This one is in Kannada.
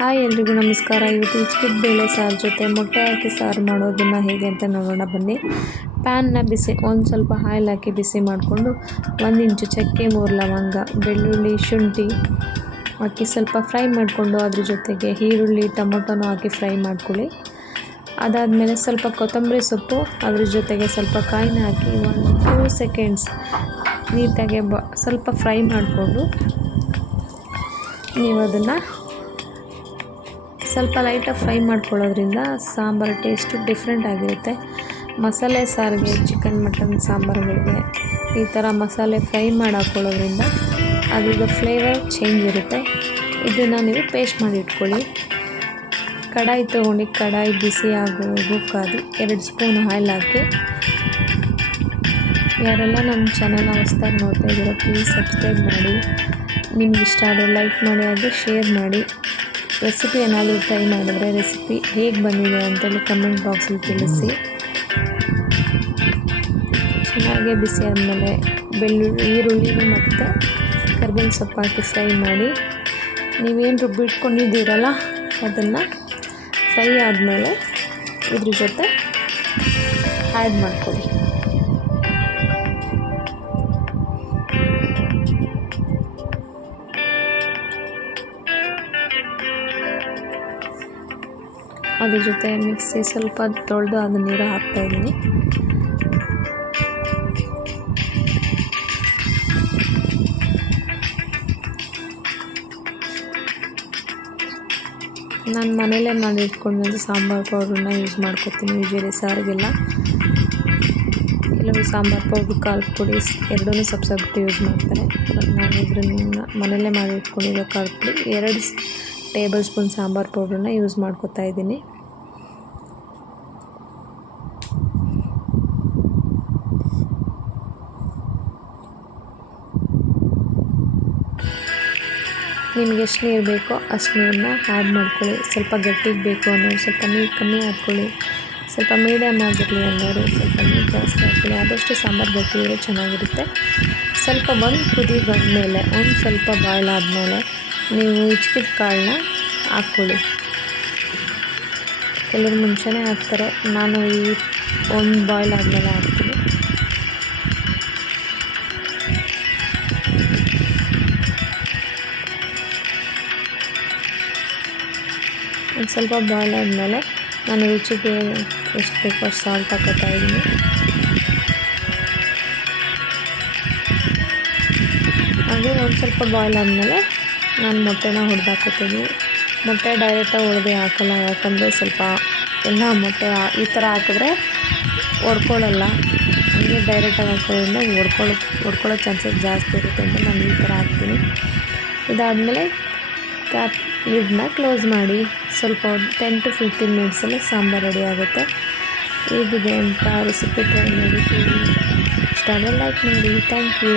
ಹಾಯ್ ಎಲ್ರಿಗೂ ನಮಸ್ಕಾರ. ಇವತ್ತು ಉಚ್ಕಿದ ಬೇಳೆ ಸಾರು ಜೊತೆ ಮೊಟ್ಟೆ ಹಾಕಿ ಸಾರು ಮಾಡೋದನ್ನು ಹೇಗೆ ಅಂತ ನೋಡೋಣ ಬನ್ನಿ. ಪ್ಯಾನ್ನ ಬಿಸಿ, ಒಂದು ಸ್ವಲ್ಪ ಆಯಿಲ್ ಹಾಕಿ ಬಿಸಿ ಮಾಡಿಕೊಂಡು ಒಂದು ಇಂಚು ಚಕ್ಕೆ, ಮೂರು ಲವಂಗ, ಬೆಳ್ಳುಳ್ಳಿ, ಶುಂಠಿ ಹಾಕಿ ಸ್ವಲ್ಪ ಫ್ರೈ ಮಾಡಿಕೊಂಡು ಅದ್ರ ಜೊತೆಗೆ ಈರುಳ್ಳಿ, ಟೊಮೊಟೊನೂ ಹಾಕಿ ಫ್ರೈ ಮಾಡ್ಕೊಳ್ಳಿ. ಅದಾದಮೇಲೆ ಸ್ವಲ್ಪ ಕೊತ್ತಂಬರಿ ಸೊಪ್ಪು, ಅದ್ರ ಜೊತೆಗೆ ಸ್ವಲ್ಪ ಕಾಯಿನ ಹಾಕಿ ಒಂದು ಟೂ ಸೆಕೆಂಡ್ಸ್ ನೀಟಾಗಿ ಬ, ಸ್ವಲ್ಪ ಫ್ರೈ ಮಾಡಿಕೊಂಡು ನೀವು ಅದನ್ನು ಸ್ವಲ್ಪ ಲೈಟಾಗಿ ಫ್ರೈ ಮಾಡ್ಕೊಳ್ಳೋದ್ರಿಂದ ಸಾಂಬಾರು ಟೇಸ್ಟು ಡಿಫ್ರೆಂಟ್ ಆಗಿರುತ್ತೆ. ಮಸಾಲೆ ಸಾರಿಗೆ ಚಿಕನ್ ಮಟನ್ ಸಾಂಬಾರುಗಳಿಗೆ ಈ ಥರ ಮಸಾಲೆ ಫ್ರೈ ಮಾಡಿ ಹಾಕ್ಕೊಳ್ಳೋದ್ರಿಂದ ಅದ್ರದ್ದು ಫ್ಲೇವರ್ ಚೇಂಜ್ ಇರುತ್ತೆ. ಇದನ್ನು ನೀವು ಪೇಸ್ಟ್ ಮಾಡಿ ಇಟ್ಕೊಳ್ಳಿ. ಕಡಾಯಿ ತೊಗೊಂಡು ಕಡಾಯಿ ಬಿಸಿ ಆಗೋವರೆಗೂ ಕಾದು ಎರಡು ಸ್ಪೂನ್ ಆಯಿಲ್ ಹಾಕಿ. ಯಾರೆಲ್ಲ ನಮ್ಮ ಚಾನಲ್ನ ಹೊಸ್ದಾಗಿ ನೋಡ್ತಾ ಇದ್ದೀರೋ ಪ್ಲೀಸ್ ಸಬ್ಸ್ಕ್ರೈಬ್ ಮಾಡಿ. ನಿಮ್ಗೆ ಇಷ್ಟ ಆದರೆ ಲೈಕ್ ಮಾಡಿ, ಹಾಗೆ ಶೇರ್ ಮಾಡಿ. ರೆಸಿಪಿ ಏನಾದರೂ ಟ್ರೈ ಮಾಡಿದ್ರೆ ರೆಸಿಪಿ ಹೇಗೆ ಬಂದಿದೆ ಅಂತೇಳಿ ಕಮೆಂಟ್ ಬಾಕ್ಸಲ್ಲಿ ತಿಳಿಸಿ. ಚೆನ್ನಾಗಿ ಬಿಸಿ ಆದಮೇಲೆ ಬೆಳ್ಳುಳ್ಳಿ ಈರುಳ್ಳಿ ಮತ್ತು ಕರ್ಬೇವಿನ ಸೊಪ್ಪು ಹಾಕಿ ಫ್ರೈ ಮಾಡಿ. ನೀವೇನು ರುಬ್ಬಿಟ್ಕೊಂಡಿದ್ದೀರಲ್ಲ ಅದನ್ನು ಫ್ರೈ ಆದಮೇಲೆ ಇದ್ರ ಜೊತೆ ಆ್ಯಡ್ ಮಾಡ್ಕೊಳ್ಳಿ. ಅದ್ರ ಜೊತೆ ಮಿಕ್ಸಿ ಸ್ವಲ್ಪ ತೊಳೆದು ಅದು ನೀರು ಹಾಕ್ತಾಯಿದ್ದೀನಿ ನಾನು ಮನೇಲೇ ನಾನು ಇಟ್ಕೊಂಡು ಸಾಂಬಾರು ಪೌಡ್ರನ್ನ ಯೂಸ್ ಮಾಡ್ಕೊತೀನಿ ಯೂಶ್ವಲಿ ಸಾರಿಗೆಲ್ಲ. ಕೆಲವರು ಸಾಂಬಾರು ಪೌಡ್ರ್, ಕಾಲು ಪುಡಿ ಎರಡೂ ಸ್ವಲ್ಪ ಯೂಸ್ ಮಾಡ್ತಾರೆ. ಬಟ್ ನಾನು ಇದ್ರನ್ನ ಮನೇಲೇ ಮಾಡಿ ಇಟ್ಕೊಂಡಿರೋ ಖಾರದ ಪುಡಿ ಎರಡು ಟೇಬಲ್ ಸ್ಪೂನ್ ಸಾಂಬಾರು ಪೌಡ್ರನ್ನ ಯೂಸ್ ಮಾಡ್ಕೊತಾ ಇದ್ದೀನಿ. ನಿಮ್ಗೆ ಎಷ್ಟು ನೀರು ಬೇಕೋ ಅಷ್ಟು ನೀರನ್ನ ಆ್ಯಡ್ ಮಾಡ್ಕೊಳ್ಳಿ. ಸ್ವಲ್ಪ ಗಟ್ಟಿಗೆ ಬೇಕು ಅನ್ನೋರು, ಸ್ವಲ್ಪ ನೀರು ಕಮ್ಮಿ ಹಾಕ್ಕೊಳ್ಳಿ. ಸ್ವಲ್ಪ ಮೀಡಿಯಮ್ ಆಗಿರಲಿ ಅನ್ನೋರು, ಸ್ವಲ್ಪ ನೀರು ಜಾಸ್ತಿ ಹಾಕ್ಕೊಳ್ಳಿ. ಆದಷ್ಟು ಸಾಂಬಾರು ಗಟ್ಟಿ ಇರೋ ಚೆನ್ನಾಗಿರುತ್ತೆ. ಸ್ವಲ್ಪ ಒಂದು ಕುದಿ ಬಂದಮೇಲೆ, ಒಂದು ಸ್ವಲ್ಪ ಬಾಯ್ಲ್ ಆದಮೇಲೆ ನೀವು ಹಿಚ್ಕಿದ ಕಾಳನ್ನ ಹಾಕ್ಕೊಳ್ಳಿ. ಕೆಲವರು ಮುಂಚೆನೇ ಹಾಕ್ತಾರೆ. ನಾನು ಈ ಒಂದು ಬಾಯ್ಲ್ ಆದಮೇಲೆ ಹಾಕ್ತೀನಿ. ಒಂದು ಸ್ವಲ್ಪ ಬಾಯ್ಲ್ ಆದಮೇಲೆ ನಾನು ರುಚಿಗೆ ಎಷ್ಟು ಬೇಕೋ ಅಷ್ಟು ಸಾಲ್ಟ್ ಹಾಕೋತಾ ಇದ್ದೀನಿ. ಹಾಗೆ ಒಂದು ಸ್ವಲ್ಪ ಬಾಯ್ಲ್ ಆದಮೇಲೆ ನಾನು ಮೊಟ್ಟೆನ ಹೊಡೆದು ಹಾಕೋತೀನಿ ಮೊಟ್ಟೆ ಡೈರೆಕ್ಟಾಗಿ ಹೊಡೆದೇ ಹಾಕಲ್ಲ, ಯಾಕಂದರೆ ಸ್ವಲ್ಪ ಎಲ್ಲ ಮೊಟ್ಟೆ ಈ ಥರ ಹಾಕಿದ್ರೆ ಒಡ್ಕೊಳ್ಳಲ್ಲ. ಹಂಗೆ ಡೈರೆಕ್ಟಾಗಿ ಹಾಕೋದ್ರಿಂದ ಒಡ್ಕೊಳ್ಳೋ ಒಡ್ಕೊಳ್ಳೋ ಚಾನ್ಸಸ್ ಜಾಸ್ತಿ ಇರುತ್ತೆ ಅಂತ ನಾನು ಈ ಥರ ಹಾಕ್ತೀನಿ. ಇದಾದಮೇಲೆ ಕ್ಯಾಪ್ ಲಿಡ್ನ ಕ್ಲೋಸ್ ಮಾಡಿ ಸ್ವಲ್ಪ ಟೆನ್ ಟು ಫಿಫ್ಟೀನ್ ಮಿನಿಟ್ಸಲ್ಲಿ ಸಾಂಬಾರು ರೆಡಿ ಆಗುತ್ತೆ. ಹೇಗಿದೆ ಅಂತ ರೆಸಿಪಿ ಟ್ರೈ ಮಾಡಿ ಇಷ್ಟ ಲೈಕ್ ಮಾಡಿ. Thank you